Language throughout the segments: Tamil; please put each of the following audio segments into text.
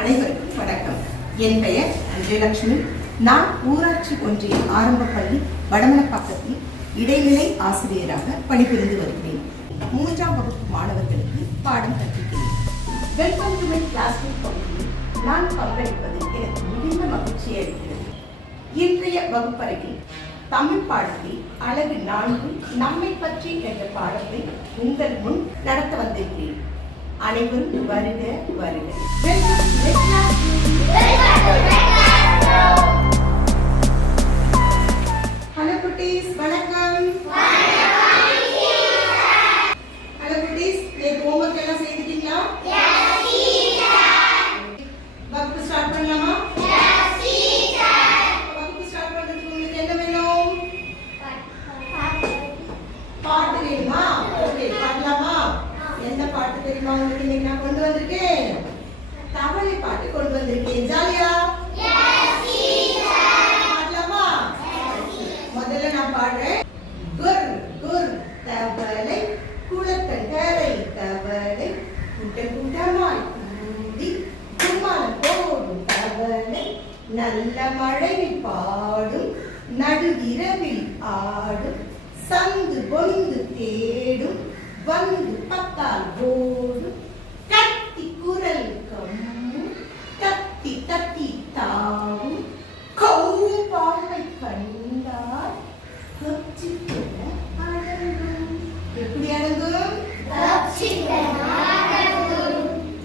அனைவருக்கும் வணக்கம். என் பெயர் விஜயலட்சுமி. நான் ஊராட்சி ஒன்றிய ஆரம்ப பள்ளி வடமனப்பாக்கத்தில் இடைநிலை ஆசிரியராக பணிபுரிந்து வருகிறேன். 3ஆம் வகுப்பு மாணவர்களுக்கு பாடம் கற்பிக்கிறேன். வெல்கம் டு மை கிளாஸ்ரூம் பகுதியில் நான் பங்கெடுப்பது எனக்கு மிகுந்த மகிழ்ச்சி அளிக்கிறது. இன்றைய வகுப்பறையில் தமிழ் பாடத்தில் அழகு 4 நம்மை பற்றி என்ற பாடத்தை உங்கள் முன் நடத்த வந்திருக்கிறேன். அனைவரும் வருக வருக. ஹலோ குட்டீஸ், வணக்கம். ஹலோ குட்டீஸ், நேற்று ஹோம்வொர்க் எல்லாம் செய்துட்டீங்களா? வகுப்பு ஸ்டார்ட் பண்ணலாமா? வகுப்பு ஸ்டார்ட் பண்றதுக்கு உங்களுக்கு என்ன வேணும்? பாட்டு வேணுமா? ஓகே, பாடலாமா? என்ன பாட்டு தெரியுமா உங்களுக்கு? இன்னைக்கு நான் கொண்டு வந்திருக்கேன் தமிழ் பாட்டு கொண்டு வந்திருக்கேன். ஜாலியா பாடலாமா? முதல்ல நான் பாடுறேன். குர் குர் தவளை குளத்தங்கரை தவளை கூட்ட கூட்டமாய் கூடி கும்மாளம் போடும் தவளை நல்ல மழையில் பாடும் நடுவிரவில் ஆடும் சந்து பொந்து தேடும் வந்து பத்தால் ஓடும் கத்தி குரல் கம்மும் தத்தி தத்தி தாவும் கௌவும் பாம்பை கண்டால் கச்சிக்கென அடங்கும். எப்படி அடங்கும்?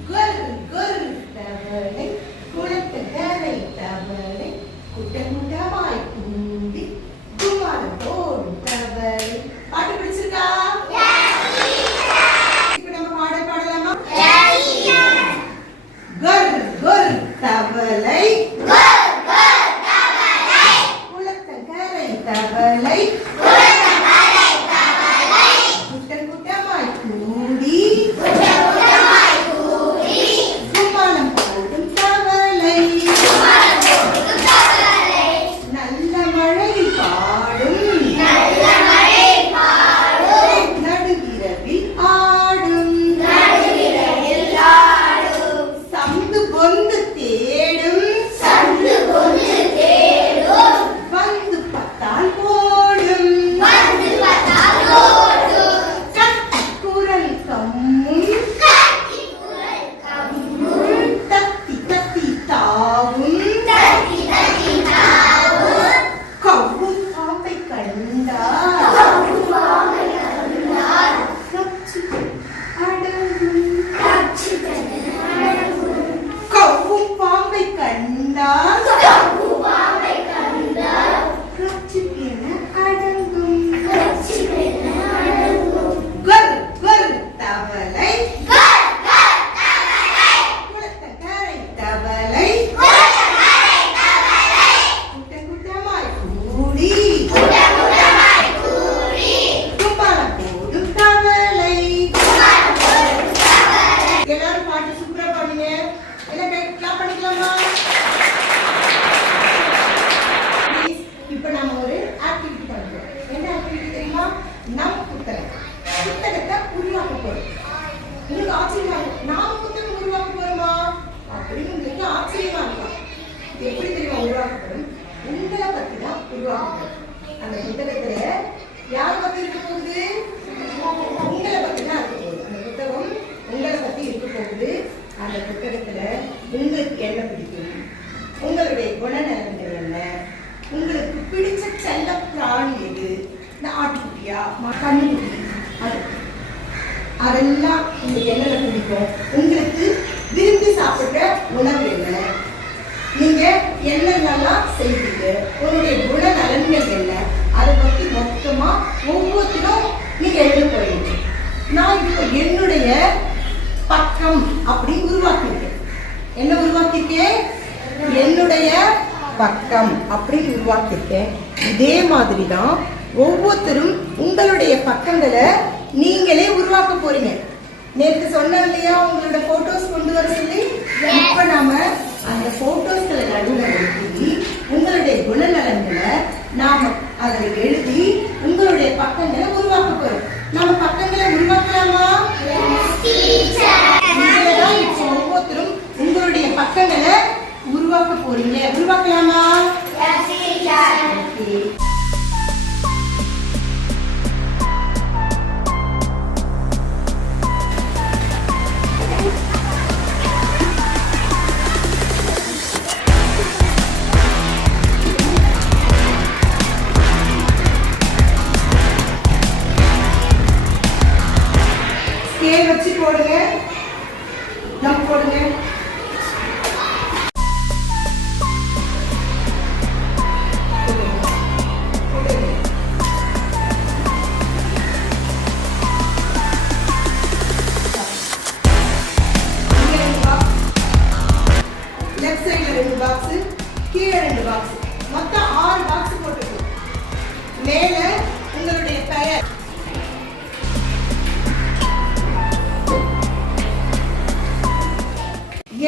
குர் குர் தவளை குளத்தங்கரை தவளை கூட்ட கூட்டமாய் கூடி கும்மாளம் போடும் தவளை. பாட்டு பிடிச்சிருக்கா? குர் குர் தவளை குளத்தங்கரை தவளை கூட்டம் கூட்டமாய் கூடி கும்மாளம் போடும் தவளை நல்ல மழையில் பாடும் நடுவிரவில் ஆடும் வந்து பத்தால் ஓடும் குரல் கம்மும் தத்தி தத்தி தாவும் கவ்வும் பாம்பை கண்டால் கவ்வும் பாம்பை கண்டால் கச்சிக்கென அடங்கும். குர் குர் தவளை குளத்தங்கரை தவளை கூட்டம் கூட்டமாய் கூடி கும்மாளம் போடும் தவளை. எல்லாரும் பாட்டு சூப்பரா பாடுங்க. எல்லாம் கிளாப் பண்ணிக்கலாமா? இப்ப நாம ஒரு ஆக்டிவிட்டி பண்றோம். என்ன ஆக்டிவிட்டி தெரியுமா? நம் புத்தகத்தை உருவாக்க போறோம். உங்களுக்கு ஆச்சரியமா இருக்கும், நாம புத்தகம் உருவாக்க போறோமா அப்படின்னு உங்களுக்கு ஆச்சரியமா இருக்கும். எப்படி தெரியுமா உருவாக்க போறோம்? உங்களை பத்தி தான் உருவாக்க போறோம். அந்த புத்தகத்துல யார் பத்தி இருக்க போகுது? உங்களை பத்தி தான் இருக்க போகுது. அந்த புத்தகம் உங்களை பத்தி இருக்க போகுது. அந்த புத்தகத்துல உங்களுக்கு என்ன பிடிக்கும், உங்களுடைய குணநலன்கள் என்ன, உங்களுக்கு பிடிச்ச செல்ல பிராணி எது, ஆட்டுக்குட்டியா கண்ணுக்குட்டி, அதெல்லாம் உங்களுக்கு என்னென்ன பிடிக்கும், உங்களுக்கு விரும்பி சாப்பிடுற உணவு என்ன, நீங்க என்னென்னலாம் செய்வீங்க, உங்களுடைய குணநலன்கள் என்ன, அதை பத்தி மொத்தமா ஒவ்வொருத்தரும் நீங்க எழுத போறீங்க. நான் இப்போ என்னுடைய பக்கம் அப்படி உருவாக்கியிருக்கேன். என்ன உருவாக்கியிருக்கேன்? என்னுடைய பக்கம் அப்படி உருவாக்கியிருக்கேன். இதே மாதிரி தான் ஒவ்வொருத்தரும் உங்களுடைய பக்கங்களை நீங்களே உருவாக்க போறீங்க. நேற்று சொன்னேன் இல்லையா, உங்களோட போட்டோஸ் கொண்டு வர சொல்லி. இப்ப நாம அந்த போட்டோஸ்களை நடுவில் எழுதி உங்களுடைய குணநலன்களை நாம அதை எழுதி உங்களுடைய பக்கங்களை உருவாக்க போறோம். நம்ம பக்கங்களை உருவாக்கலாமா? ஒவ்வொருத்தரும் உங்களுடைய பக்கங்களை உருவாக்க போறீங்க. உருவாக்கலாமா? Okay. ஸ்கேல் வச்சு போடுங்க. ஜம்ப் போடுங்க. லெஃப்ட் சைடுல 2 பாக்ஸ், கீழே 2 பாக்ஸ், மொத்தம் 6 பாக்ஸ் போட்டுக்கணும். மேல உங்களுடைய பெயர்,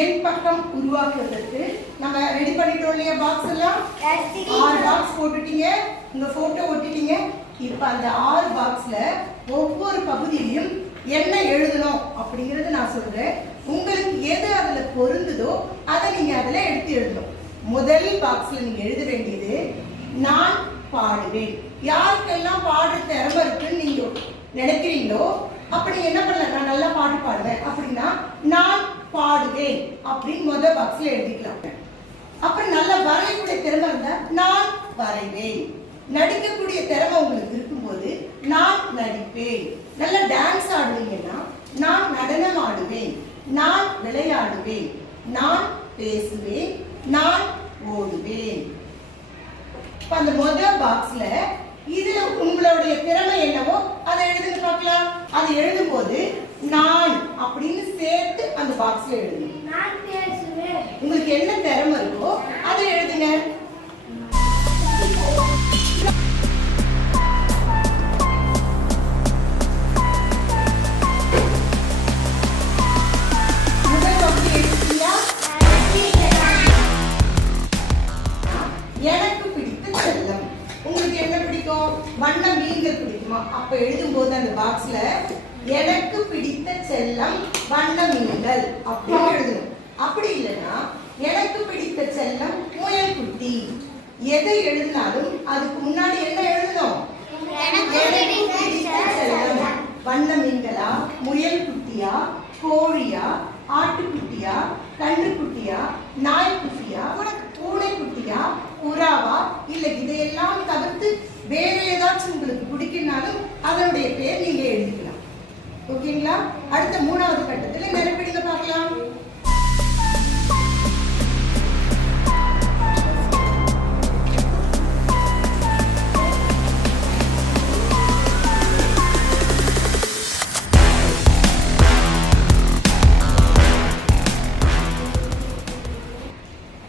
என் பக்கம் உருவாக்குவதற்கு நம்ம ரெடி பண்ணிட்டோம் இல்லையா? பாக்ஸ் எல்லாம் 6 பாக்ஸ் போட்டுட்டீங்க, உங்க போட்டோ ஒட்டிட்டீங்க. இப்ப அந்த 6 பாக்ஸ்ல ஒவ்வொரு பகுதியிலையும் என்ன எழுதணும் அப்படிங்கறது நான் சொல்றேன். உங்களுக்கு எது அதுல பொருந்துதோ அதை நீங்க அதுல எடுத்து எழுதணும். முதல் பாக்ஸ்ல நீங்க எழுத வேண்டியது நான் பாடுவேன். யாருக்கெல்லாம் பாடுற திறமை இருக்குன்னு நீங்க நினைக்கிறீங்களோ அப்படி என்ன பண்ணலாம், நான் நல்லா பாட்டு பாடுவேன் அப்படின்னா நான் பாடுவேன் அப்படின்னு முதல் பாக்ஸ்ல எழுதிக்கலாம். அப்புறம் நல்லா வரையக்கூடிய திறமை இருந்தா நான் வரைவேன். நடிக்கக்கூடிய திறமை உங்களுக்கு இருக்கும்போது நான் நடிப்பேன். நல்லா டான்ஸ் ஆடுவீங்கன்னா நான் நடனம் ஆடுவேன், நான் விளையாடுவேன், நான் பேசுவேன், நான் ஓடுவேன். அந்த முதல் பாக்ஸ்ல இதுல உங்களுடைய திறமை என்னவோ அதை எழுதுங்க பார்க்கலாம். அதை எழுதும் போது நான் அப்படின்னு சேர்த்து அந்த பாக்ஸ்ல எழுதுங்க. உங்களுக்கு என்ன திறமை இருக்கோ அதை எழுதுங்க. எனக்கு பிடித்த செல்லம். உங்களுக்கு என்ன பிடிக்கும்? வண்ண மீன்கள் பிடிக்குமா? அப்ப எழுதும் போது அந்த பாக்ஸ்ல எனக்கு பிடித்த செல்லம் வண்ண மீன்கள் அப்படின்னு எழுதணும். அப்படி இல்லைன்னா எனக்கு பிடித்த செல்லம் முயல் குட்டி. எதை எழுதினாலும் அதுக்கு முன்னாடி என்ன எழுதணும்? எனக்கு பிடித்த செல்லம் வண்ண மீன்களா, முயல் குட்டியா, கோழியா, ஆட்டுக்குட்டியா, கண்ணுக்குட்டியா, நாய்க்குட்டியா, பூனை குட்டியா, புறாவா, இல்ல இதையெல்லாம் தவிர்த்து வேற ஏதாச்சும் உங்களுக்கு பிடிக்குனாலும் அதனுடைய பேர் நீங்க எழுதிக்கலாம். ஓகேங்களா? அடுத்த 3வது கட்டத்துல நிரப்பிடுங்க பார்க்கலாம்.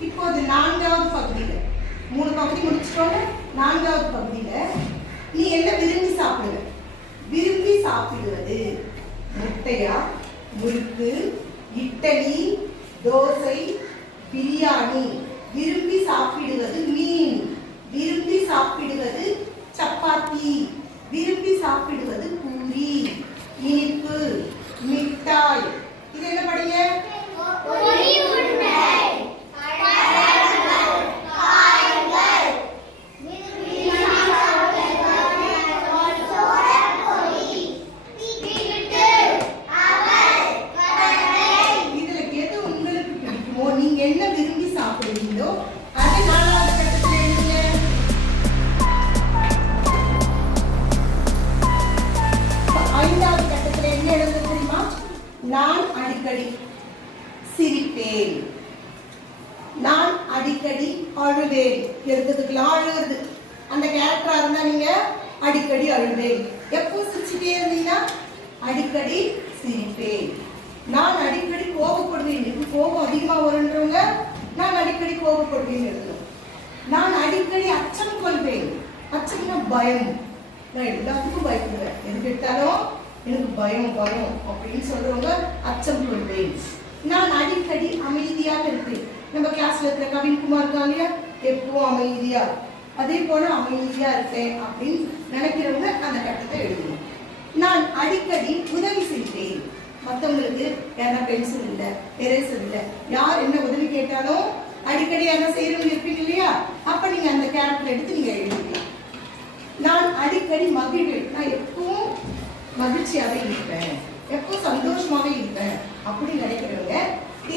இப்போது 4வது பகுதியில 3 பகுதி முடிச்சிட்டோம். 4வது பகுதியில நீ என்ன விரும்பி சாப்பிடுவ? விரும்பி சாப்பிடுவது முட்டையா, முறுக்கு, இட்லி, தோசை, பிரியாணி. விரும்பி சாப்பிடுவது மீன். விரும்பி சாப்பிடுவது சப்பாத்தி. விரும்பி சாப்பிடுவது பூரி, இனிப்பு, மிட்டாய். இது என்ன படிங்க? நான் அடிக்கடி சிரிப்பேன். நான் அடிக்கடி அழுவேன். எழுதுறதுக்குலாம் அழுகுறது. அந்த கேரக்டரா இருந்தா நீங்க அடிக்கடி அழுவேன். எப்போ சிரிச்சுட்டே இருந்தீங்கன்னா அடிக்கடி சிரிப்பேன். நான் அடிக்கடி கோபப்படுவேன். எனக்கு கோபம் அதிகமா வருன்றவங்க நான் அடிக்கடி கோபப்படுவேன் எழுதணும். நான் அடிக்கடி அச்சம் கொள்வேன். அச்சம்னா பயம். நான் எல்லாத்துக்கும் பயப்படுவேன். எது கேட்டாலும் எனக்கு பயம் வரும் அப்படின்னு சொல்றவங்க அச்சம் கொள்வேன். நான் அடிக்கடி அமைதியாக இருப்பேன். நம்ம கிளாஸ்ல இருக்கிற கவின்குமார் இருக்காங்க, எப்பவும் அமைதியா, அதே போல அமைதியா இருப்பேன் அப்படின்னு நினைக்கிறவங்க அந்த கட்டத்தை எழுதணும். நான் அடிக்கடி உதவி செய்வேன். மற்றவங்களுக்கு யாரா பென்சில் இல்லை, எரேசர் இல்லை, யார் என்ன உதவி கேட்டாலும் அடிக்கடி என்ன செய்யறவங்க இருப்பீங்க இல்லையா? அப்ப நீங்க அந்த கேரக்டர் எடுத்து நீங்க எழுதிக்கலாம். நான் அடிக்கடி மகிழ்வேன், நான் எப்பவும் மகிழ்ச்சியாவே இருப்பேன், எப்பவும் சந்தோஷமாவே இருப்பேன் அப்படி நினைக்கிறவங்க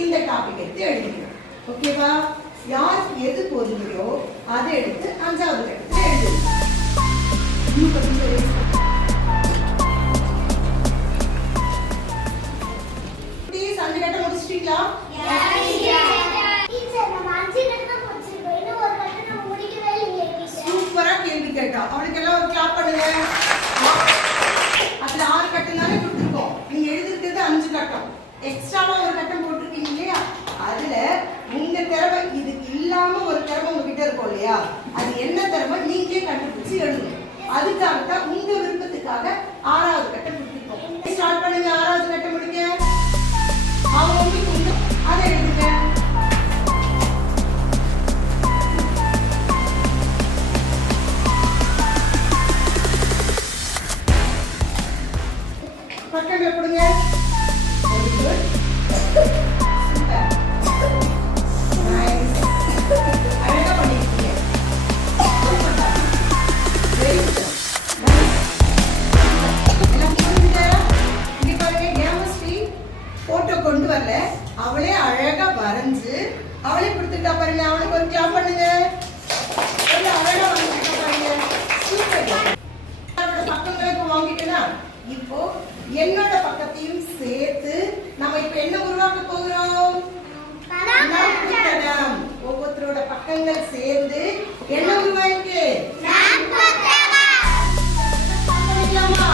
இந்த டாபிக் எடுத்து எழுதிக்கணும். ஓகேவா? யாருக்கு எது பொருளையோ அதை எடுத்து 5வது கட்டத்தில் எழுதுங்க. ப்ளீஸ் 5 கட்டம் முடிச்சிட்டீங்களா? சூப்பரா கேள்வி கேட்டா. அவளுக்கு எல்லாம் ஒரு கிளாப் பண்ணுங்க. அதுல 6 கட்டம் தானே கொடுத்துருக்கோம். நீங்க எழுதிருக்கிறது 5 கட்டம். எக்ஸ்ட்ராவா ஒரு கட்டம் போட்டிருக்கீங்க இல்லையா? அதுல உங்க திறமை இதுக்கு இல்லாம ஒரு திறமை உங்ககிட்ட இருக்கும் இல்லையா? அது என்ன திறமை நீங்களே கண்டுபிடிச்சு எழுதணும். அதுக்காக தான் உங்க விருப்பத்துக்காக 6வது கட்டம் கொடுத்துருக்கோம். ஸ்டார்ட் பண்ணுங்க. 6வது கட்டம் முடிங்க. அவங்க அதை எழுதுங்க. பக்கங்களை கொடுங்க. Very good. சூப்பர். நைஸ். அழகா பண்ணிருக்கீங்க. Very good. எல்லாம் புரிஞ்சுதா? இங்க பாருங்க, கேமஸ்ட்ரி போட்டோ கொண்டு வரல, அவளே அழகா வரைஞ்சு அவளே கொடுத்துட்டா பாருங்க. அவளுக்கு ஒரு கிளாப் பண்ணுங்க. அழகா வரைஞ்சிட்டா பாருங்க. சூப்பர். பக்கங்களை இப்ப வாங்கிட்டேன்னா இப்போ என்னோட பக்கத்தையும் சேர்த்து நம்ம இப்ப என்ன உருவாக்க போகிறோம்? புத்தகம். ஒவ்வொருத்தரோட பக்கங்கள் சேர்ந்து என்ன உருவாயிருக்கு? பண்ணிக்கலாமா?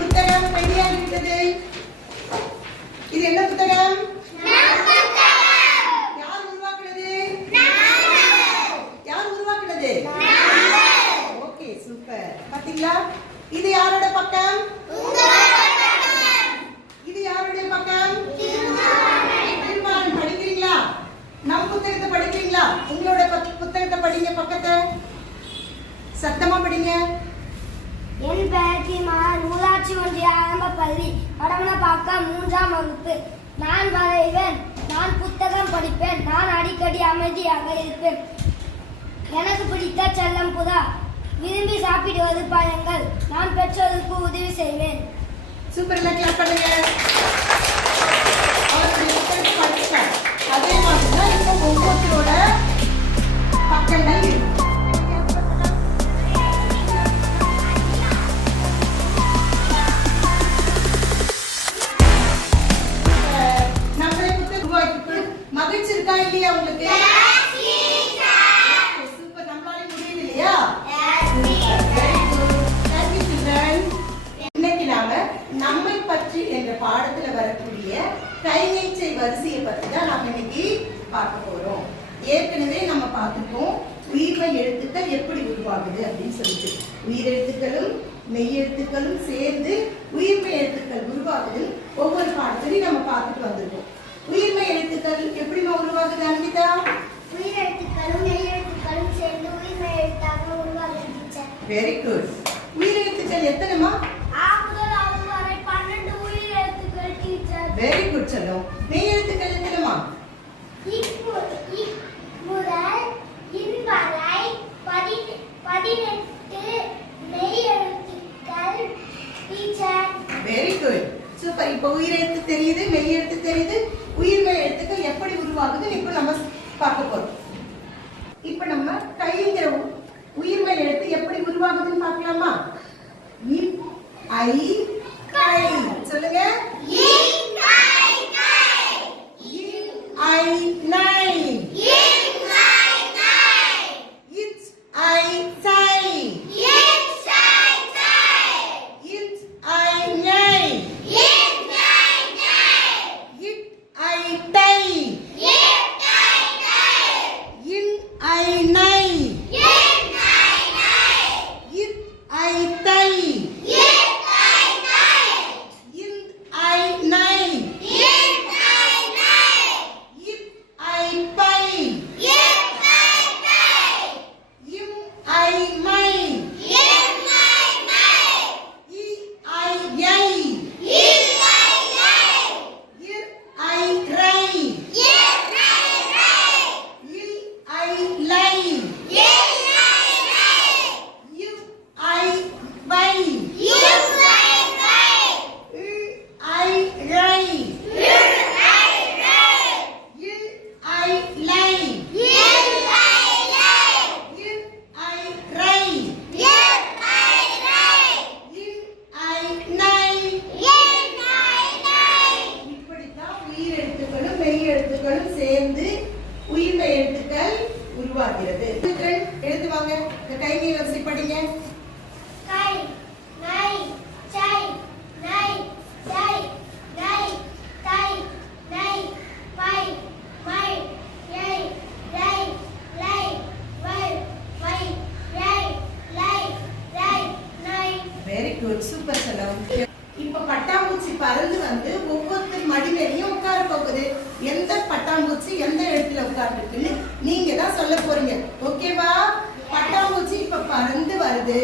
புத்தகம் ரெடியாக இருக்கிறது. இது என்ன புத்தகம்? யார் உருவாக்குனது? யார் உருவாக்குனது? Okay, super. பாத்தீங்களா? இது யாரோட பக்கம்? இது யாருடைய பக்கம்? திருமான். படிக்கிறீங்களா? நம் புத்தகத்தை படிக்கிறீங்களா? உங்களோட புத்தகத்தை படிங்க. பக்கத்தை சத்தமா படிங்க. என் பெயர் திருமான், ஊராட்சி ஒன்றிய ஆரம்ப பள்ளி, வடமனப்பாக்கம் 3ஆம் வகுப்பு. நான் வரைவேன், நான் புத்தகம் படிப்பேன், நான் அடிக்கடி அமைதியாக இருப்பேன். எனக்கு பிடித்த செல்லம் புறா, விரும்பி சாப்பிடுவது பழங்கள், நான் பெற்றோருக்கு உதவி செய்வேன். சூப்பர். கிளாப் பண்ணுங்க. அவருடைய புத்தகத்தை படிச்சார். அதே மாதிரி தான் இப்போ ஒவ்வொருத்தரோட பக்கங்கள் இருக்கு. மகிழ்ச்சி இருக்கா இல்லையா உங்களுக்கு? சூப்பர். நம்மளால முடியுது இல்லையா? இன்னைக்கு நாம நம்மை பற்றி என்ற பாடத்துல வரக்கூடிய கைநீச்சை வரிசையை பற்றி தான் நாம இன்னைக்கு பார்க்க போறோம். ஏற்கனவே நம்ம பார்த்துப்போம் உயிர்மை எழுத்துக்கள் எப்படி உருவாகுது அப்படின்னு சொல்லிட்டு. உயிரெழுத்துக்களும் மெய்யெழுத்துக்களும் சேர்ந்து உயிர்மை எழுத்துக்கள் உருவாகுது. ஒவ்வொரு பாடத்திலையும் நம்ம பார்த்துட்டு வந்திருக்கோம். உயிர்மை எழுத்துக்கள் எப்படிமா உருவாகுது அன்பிதா? உயிரெழுத்துக்களும் மெய்யெழுத்துக்களும் சேர்ந்து உயிர்மை எழுத்தாக உருவாகுது. Very good. உயிரெழுத்துக்கள் எத்தனைமா? ஆ முதல் ஆ வரை 12 உயிரெழுத்துக்கள் டீச்சர். வெரி குட் செல்லம். மெய்யெழுத்துக்கள் எத்தனைமா? முதல் இன் வரை 18 மெய்யெழுத்துக்கள் டீச்சர். Very good. சூப்பர். இப்போ உயிரெழுத்து தெரியுது, மெய்யெழுத்து தெரியுது, உயிர்மை எழுத்துக்கள் எப்படி உருவாகுதுன்னு இப்போ நம்ம பார்க்க போறோம். இப்போ நம்ம கைங்கிற உயிர்மை எழுத்து எப்படி உருவாகுதுன்னு பார்க்கலாமா? ஐ கை சொல்லுங்க. ஐ நை. It's I psi. It's I நை. லை யு ஐ வை இ ஐ ரை இ ஐ லை இ ஐ ரை இ ஐ நை இப்படித்தான் உயிர் எழுத்துக்களும் மெய் எழுத்துக்களும் சேர்ந்து உயிர்மெய் எழுத்துக்கள் உருவாகிறது. எழுத்து வாங்க, இந்த கை நீ வரிசை படிங்க. கை நை சை நை சை நை தை நை பை மை யை லை லை வை வை யை லை லை நை. வெரி குட், சூப்பர் செல்லம். இப்ப பட்டாம்பூச்சி பறந்து வந்து ஒவ்வொருத்தர் மடி மேலேயும் உட்கார போகுது. எந்த பட்டாம்பூச்சி எந்த இடத்துல உட்கார்ந்துருக்குன்னு நீங்க தான் சொல்ல போறீங்க. ஓகேவா? பட்டாம்பூச்சி இப்ப பறந்து வருது.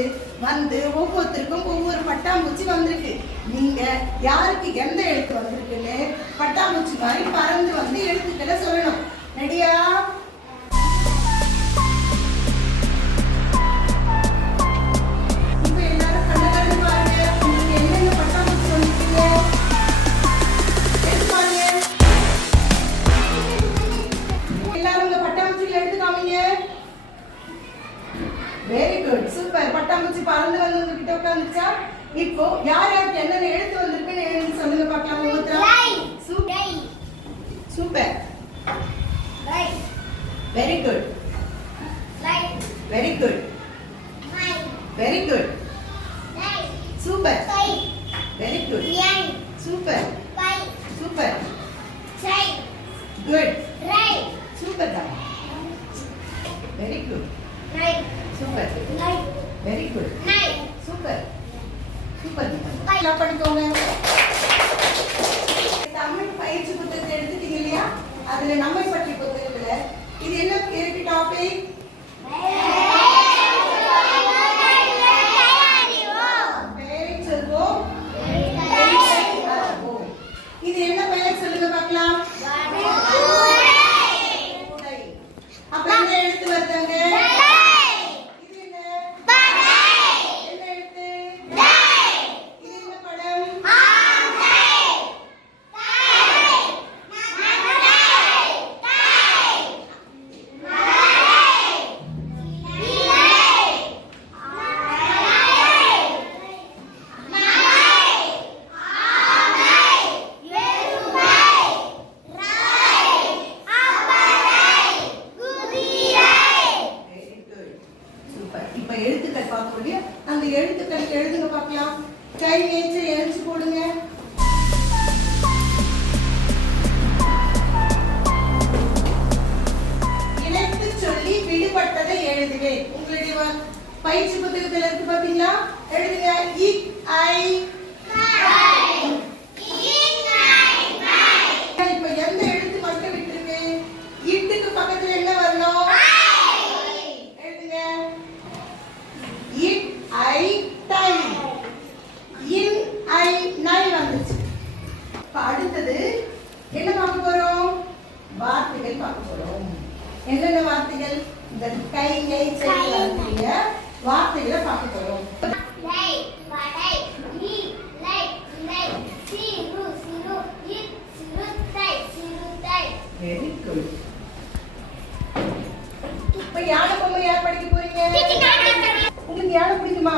வந்து ஒவ்வொருத்தருக்கும் ஒவ்வொரு பட்டாம்பூச்சி வந்திருக்கு. நீங்க யாருக்கு எந்த எழுத்து வந்திருக்குன்னு பட்டாம்பூச்சி மாதிரி பறந்து வந்து எழுத்துக்களை சொல்லணும். ரெடியா? இப்ப எல்லாரும் கண்ணு கண்ணு பாருங்க. உங்களுக்கு என்னென்ன பட்டாம்பூச்சி வந்திருக்குங்க எடுத்து பாருங்க. எல்லாரும் உங்க பட்டாம்பூச்சிகளை எடுத்து காமிங்க. Very good, super. பட்டாம்பூச்சி பறந்து வந்து உங்ககிட்ட உட்கார்ந்துச்சா? இப்போ யார் யாருக்கு என்னென்ன எழுத்து வந்திருக்குன்னு எழுதி சொல்லுங்க பார்க்கலாம். ஒவ்வொருத்தரா. சூப்பர். ரை வெரி குட், லை வெரி குட், மை வெரி குட், லை சூப்பர், தை வெரி குட், யை சூப்பர், பை சூப்பர், சை குட், ரை சூப்பர் தான். வெரி குட், நை சூப்பர், லை வெரி குட், நை சூப்பர், சூப்பர். நல்லா படிக்கோங்க. தமிழ் பயிற்சி புத்தகத்தை எடுத்துட்டீங்க இல்லையா? அதுல நம்மை பற்றி புத்தகத்துல இது என்ன இருக்கு டாபிக்? பெயரை சொல்வோம், பெயரை அறிவோம். இது என்ன பெயர் சொல்லுங்க பார்க்கலாம். உடை. அப்ப என்ன எழுத்து வருதுங்க? இது என்ன? என்ன எழுத்து? இது என்ன படம்? Very good. Super. இப்ப எழுத்துக்கள் பார்க்கக்கூடிய அந்த எழுத்துக்கள் எழுதுங்க பார்க்கலாம். கை நீச்சு எழுச்சி போடுங்க. இணைத்து சொல்லி விடுபட்டதை எழுதுவேன். உங்களுடைய பயிற்சி புத்தகத்துல இருக்கு பாத்தீங்களா? எழுதுங்க. இ ஐ. இப்ப எந்த எழுத்து மட்டும் விட்டுருக்கு? இட்டுக்கு பக்கத்துல என்ன வரணும்? எழுதுங்க. It I tie. இன் ஐ நை வந்துச்சு. இப்ப அடுத்தது என்ன பார்க்க போறோம்? வார்த்தைகள் பார்க்க போறோம். என்னென்ன வார்த்தைகள்? இந்த கை கை செய்ய வார்த்தைகளை பார்க்க போறோம். லை வடை இ லை லை சிறு சிறு இ சிறுத்தை சிறுத்தை. Very good. இப்ப யானை பொம்மை யார் படிக்க போறீங்க? உங்களுக்கு யானை பிடிக்குமா?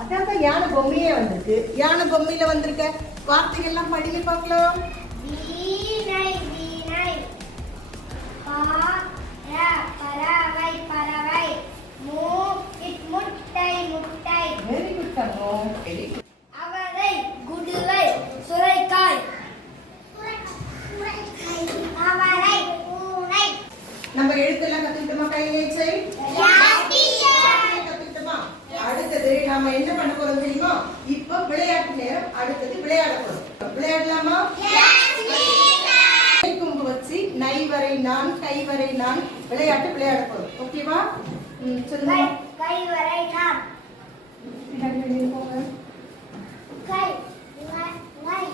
அதான் தான் யானை பொம்மையே வந்திருக்கு. யானை பொம்மையில வந்திருக்க வார்த்தைகள் எல்லாம் படிக்க பார்க்கலாம். வீணை வீணை பறவை பறவை முட்டை முட்டை வெரி குட் தங்கம். Very good. அவரை குடுவை சுரைக்காய் அவரை பூனை. நம்ம எழுத்தெல்லாம் கத்துக்கிட்டோமா? கை நீச்சை கத்துக்கிட்டோமா? அடுத்தது நாம என்ன பண்ண போறோம் தெரியுமா? இப்ப விளையாட்டு நேரம். அடுத்தது விளையாட போறோம். விளையாடலாமா? கொம்பு வச்சு நை வரை நான் கை வரை நான் விளையாட்டு விளையாட போறோம். ஓகேவா? சொல்லுங்க. கை வரை நான் பின்னாடி வெளியே போங்க. கை நை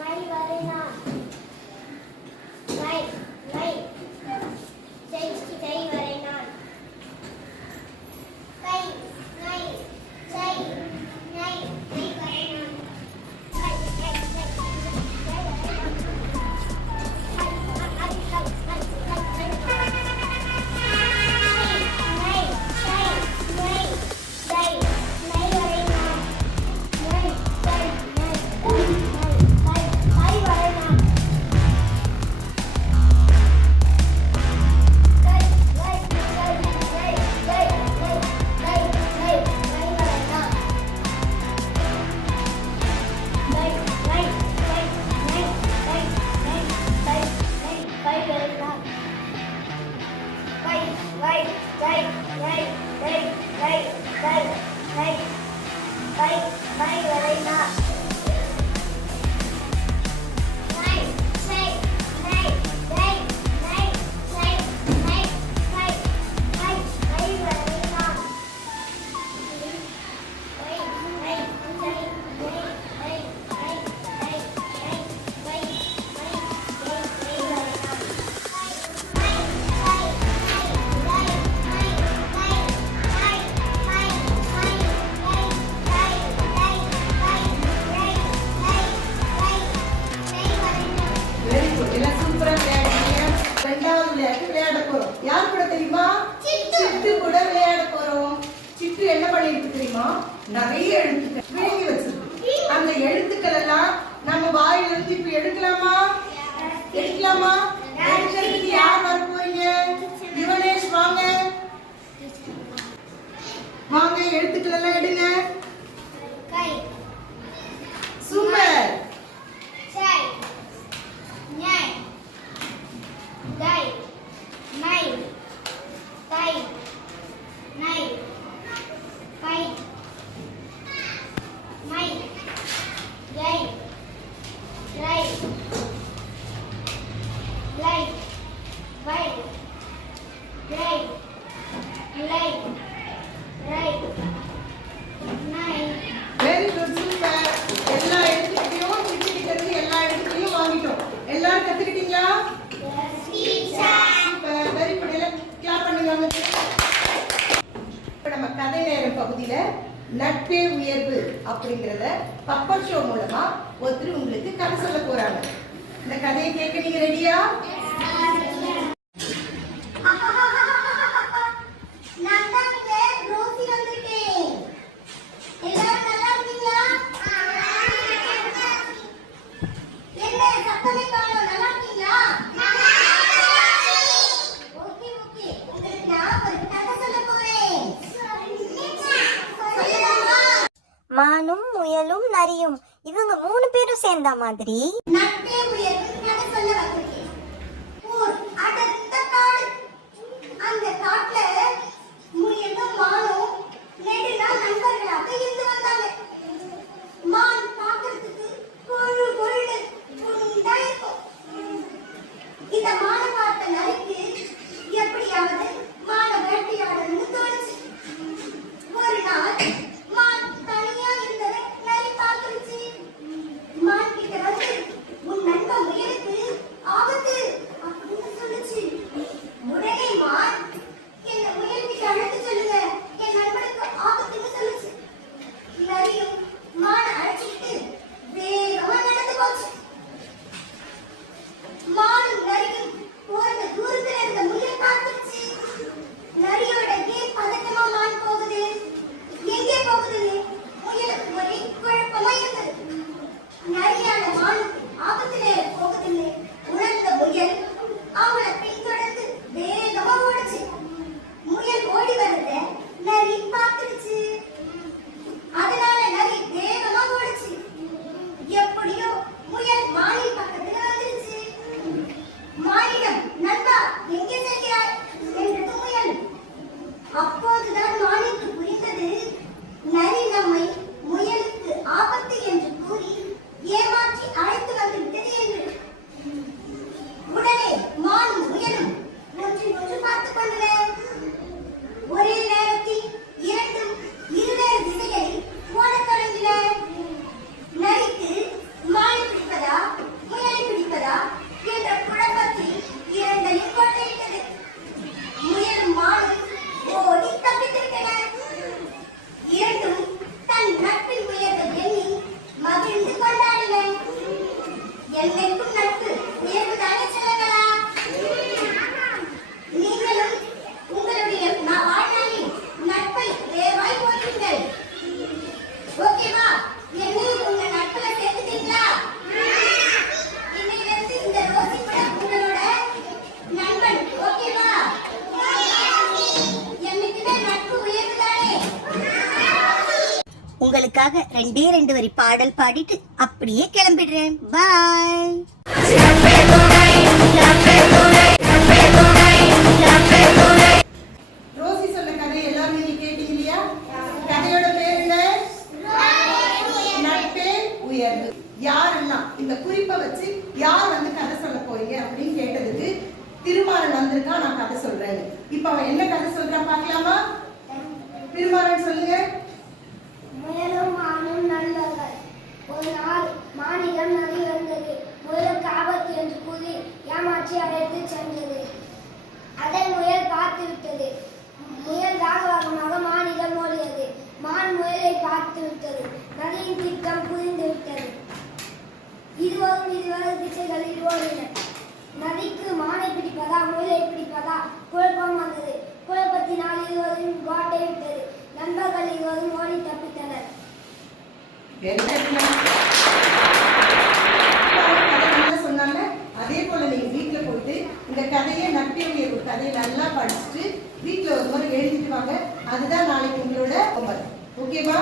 நை வரை நான் நை நை கை வரை ரை ரை ரை ரை ரை ரை ரை ரை வரை நான் ரை ரை ரை ரை ரை ரை ரை ரை ரை ரை வரை நான் ரை ரை ரை ரை ரை ரை ரை ரை ரை வெரி குட். எல்லாம் சூப்பரா விளையாடுறீங்க. ரெண்டாவது விளையாட்டு விளையாட போறோம். யார் கூட தெரியுமா? சிட்டு கூட விளையாட போறோம். சிட்டு என்ன பண்ணிருக்கு தெரியுமா? நிறைய எழுத்துக்கள் விழுங்கி வச்சிருக்கு. அந்த எழுத்துக்கள் எல்லாம் நம்ம வாயில இருந்து இப்ப எடுக்கலாமா? எடுக்கலாமா? எடுக்கிறதுக்கு யார் வர போறீங்க? யுவனேஷ் வாங்க. வாங்க, எழுத்துக்கள் எல்லாம் எடுங்க. கை சூப்பர். சை ஞை டை மை தை நை கை மை ஜை ரை லை வை ரை லை ரை நை வெரி குட். சூப்பர். எல்லா எழுத்துக்களையும் சிட்டு கிட்ட எல்லா எழுத்துக்களையும் வாங்கிட்டோம். எல்லாரும் கத்துக்கிட்டீங்களா? சூப்பர். Very good. எல்லாம் கிளாப் பண்ணுங்க. இப்ப நம்ம கதை நேரம் பகுதியில நட்பே உயர்வு அப்படிங்கறத பப்பர் ஷோ மூலமா ஒருத்தர் உங்களுக்கு கதை சொல்ல போறாங்க. இந்த கதையை கேட்க நீங்க ரெடியா? நான் தான் இங்க ரோசி வந்திருக்கேன். எல்லாரும் நல்லா இருக்கீங்களா? என்ன சத்தமே காணோம். நல்லா இருக்கீங்களா? Okay okay. உங்களுக்கு நான் ஒரு கதை சொல்ல போறேன். சொல்லலாமா? மானும் முயலும் நரியும் இவங்க 3 பேரும் சேர்ந்த மாதிரி நட்பே உயர்வு கதை சொல்ல வந்திருக்கேன். ஊர் அடர்ந்த காடு. அந்த காட்டுல முயலும் மானும் நெடுநாள் நண்பர்களாக இருந்து வந்தாங்க. மான் பார்க்கிறதுக்கு கொழு கொழுன்னு குண்டா இருக்கும். இந்த மானை பார்த்த நரிக்கு எப்படியாவது மானை வேட்டையாடணும்னு தோணுச்சு. ஒரு நாள் மான் தனியா இருந்ததை நரி பார்த்துருச்சு. மான் கிட்ட வந்து உன் நண்பன் முயலுக்கு ஆபத்து அப்படின்னு சொல்லுச்சு. உடனே மான் என்ன முயல் கிட்ட அழைத்து சொல்லுங்க, என் நண்பனுக்கு ஆபத்துன்னு சொல்லுச்சு. நரியும் மானை அழைச்சிட்டு வேகமா நடந்து போச்சு. மானும் நரியும் போற தூரத்துல இருந்த முயல் பார்த்துருச்சு. நரியோட ஏன் பதட்டமா மான் போகுது, எங்கே போகுது முயலுக்கு ஒரே குழப்பமா இருந்தது. நரியான மானுக்கு ஆபத்து நேரம் போகுதுன்னு உணர்ந்த முயல் அவங்கள பின்தொடர்ந்து வேகமா ஓடுச்சு. முயல் ஓடி வரத நரி பார்த்துடுச்சு. அதனால நரி வேகமா ஓடுச்சு. எப்படியோ முயல் மானின் பக்கத்துல வந்துருச்சு. மானிடம் நண்பா எங்கே செல்கிறாய் என்றது முயல். அப்போதுதான் மானிக்கு புரிந்தது, நரி நம்மை முயலுக்கு ஆபத்து என்று கூறி ஏமாற்றி அழைத்து வந்து விட்டது என்று. உடனே மானும் முயலும் ஒன்றின் ஒன்று பார்த்துக் கொண்டன. ஒரே நேரத்தில் இரண்டும் இருவேறு திசைகளில் ஓடத் தொடங்கின. நரிக்கு மானை பிடிப்பதா முயலை பிடிப்பதா என்ற குழப்பத்தில் இரண்டையும் கொள்ளையிட்டது. முயலும் மானும் ஓடி தப்பித்திருந்தன. இரண்டும் தன் நட்பின் உயர்வை எண்ணி மகிழ்ந்து கொண்டாடின. என்னைக்கும் நட்பு உயர்வுதானே செல்லங்களா? நீங்களும் உங்களுடைய வாழ்நாளில் நட்பை வேவாய் போற்றுங்கள். ஓகேவா? என்னையும் உங்க நட்புல சேர்த்துட்டீங்களா? இன்னையிலிருந்து இந்த ரோசி கூட உங்களோட நண்பன். ஓகேவா? என்னைக்குமே நட்பு உயர்வுதானே? உங்களுக்காக 2 வரி பாடல் பாடிட்டு அப்படியே கிளம்பிடுறேன். பாய். ரோசி சரியா? கதையோட பேர் என்ன? நட்பே உயர்வு. யாரெல்லாம் இந்த குறிப்பை வச்சு யார் வந்து கதை சொல்ல போறீங்க அப்படின்னு கேட்டதுக்கு திருமாறன் வந்திருக்கா, நான் கதை சொல்றேன். இப்ப அவன் என்ன கதை சொல்றான் பார்க்கலாமா? திருமாறன் சொல்லுங்க. முயலும் மானும் நண்பர்கள். ஒரு நாள் மானிடம் நதி வந்தது. முயலுக்கு ஆபத்து என்று கூறி ஏமாற்றி அழைத்து சென்றது. அதை முயல் பார்த்து விட்டது. முயல் தாகமாக மானிடம் ஓடியது. மான் முயலை பார்த்து விட்டது. நதியின் திட்டம் புரிந்து விட்டது. இருவரும் திசைகளில் ஓடின. நதிக்கு மானை பிடிப்பதா முயலை பிடிப்பதா குழப்பம் வந்தது. குழப்பத்தினால் இருவரும் கோட்டை விட்டது. நண்பர்கள் இருவரும் ஓடி தப்பித்தனர். சொன்னாங்க. அதே போல நீங்க வீட்டுல போயிட்டு இந்த கதையை நட்புடைய ஒரு கதையை நல்லா படிச்சுட்டு வீட்டுல ஒரு முறை எழுதிட்டு வாங்க. அதுதான் நாளைக்கு உங்களோட ஹோம்வொர்க். ஓகேவா?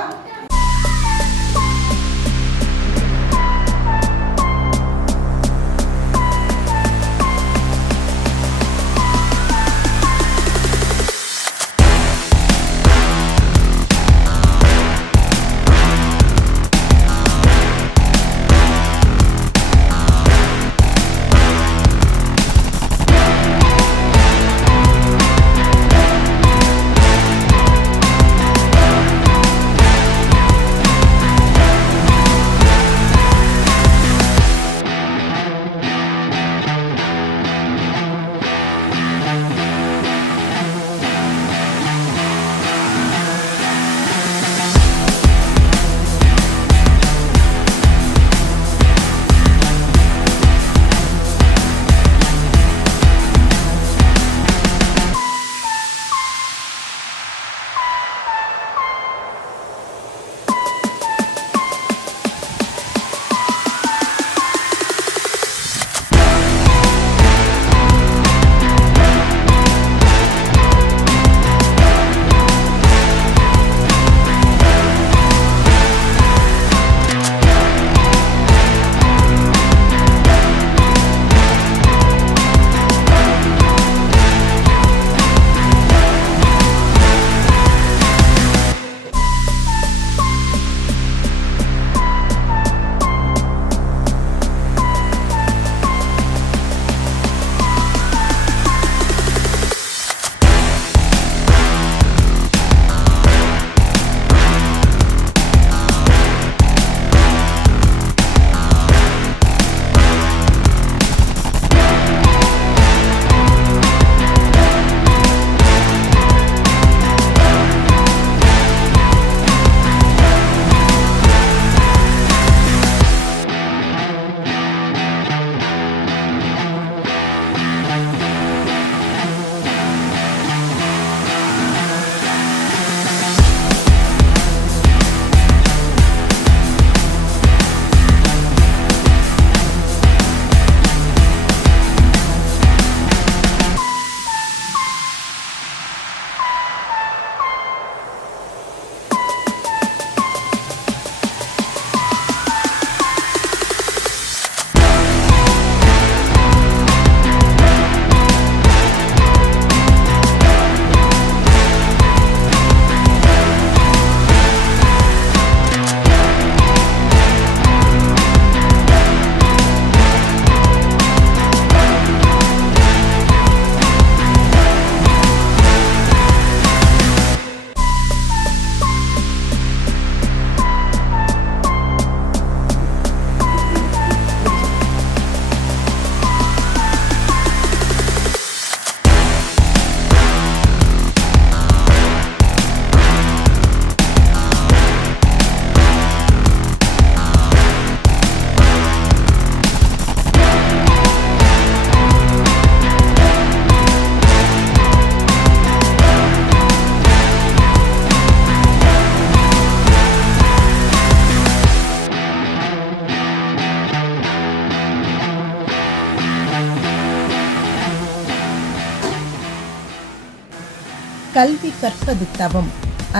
கல்வி கற்பது தவம்,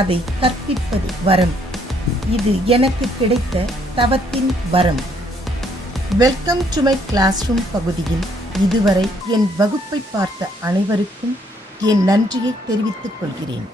அதை கற்பிப்பது வரம். இது எனக்கு கிடைத்த தவத்தின் வரம். Welcome to my classroom பகுதியில் இதுவரை என் வகுப்பை பார்த்த அனைவருக்கும் என் நன்றியை தெரிவித்துக் கொள்கிறேன்.